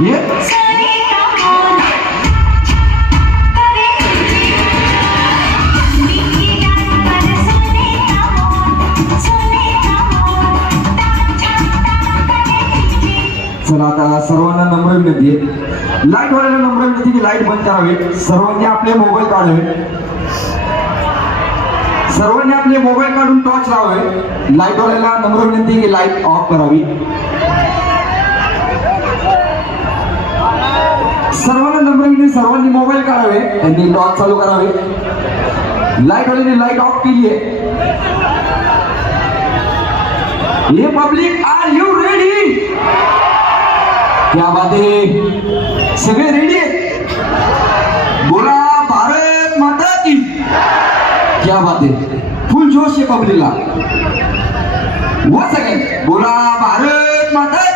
ये चला आता सर्वांना नम्र विनंती आहे, लाईट वाल्याला नम्र विनंती की लाईट बंद करावी. सर्वांनी आपले मोबाईल काढावे. सर्वांनी आपले मोबाईल काढून टॉर्च लावावे. लाईट वाल्याला नम्र विनंती की लाईट ऑफ करावी. सर्वांना नम्र विनंती, सर्वांनी मोबाईल काढावे, त्यांनी टॉर्च चालू करावे. लाईट वाल्याने लाईट ऑफ केली आहे. ये पब्लिक, आर यू रेडी? क्या बात है, सगळे रेडी आहेत? बोला भारत माता की. क्या बात है, फुल जोश आहे पब्लिकला. व सगळे बोला भारत माता